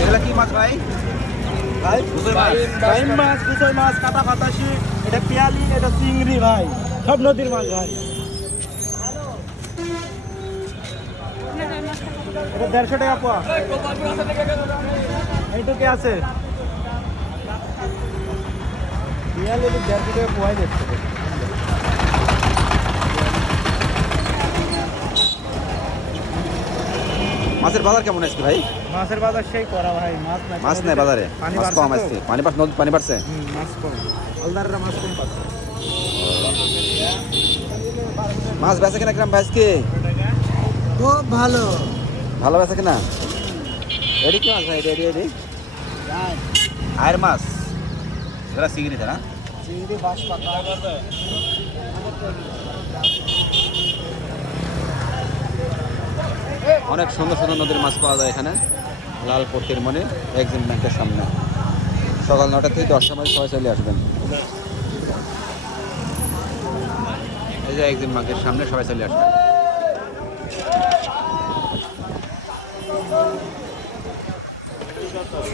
এগুলা কি মাছ ভাই? ভাই বুঝই মাছ। বাইম মাছ, কুচই মাছ, কাটা ফাতাসি, এটা পিয়ালি, এটা চিংড়ি ভাই, সব নদীর মাছ ভাই। এটা 150 টাকা পোয়া। এইটুকু আছে পিয়ালি, 150 টাকা পোয়াই যাচ্ছে। মাছের বাজার কেমন আজকে ভাই? মাছের বাজার সেই করা ভাই, মাছ নাই বাজারে, পানি মাছ কম আজকে। পানি পাস নদী পানি বাড়ছে। মাছ কম, হালদাররা মাছ কম পাচ্ছে। মাছ বেচা কিনা কিরম ভাই আজকে? খুব ভালো। ভালো বেচা কিনা? এডি কি মাছ ভাই? এডি আয়ের মাছ, এগুলা চিংড়ি না? চিংড়ি, বাঁশ পাতা। অনেক সুন্দর সুন্দর নদীর মাছ পাওয়া যায় এখানে লালপট্টির মনে এক্সিম ব্যাংকের সামনে। সকাল 9টা থেকে 10টার মধ্যে সবাই চলে আসবেন। এই যে এক্সিম ব্যাংকের সামনে সবাই চলে আসবেন।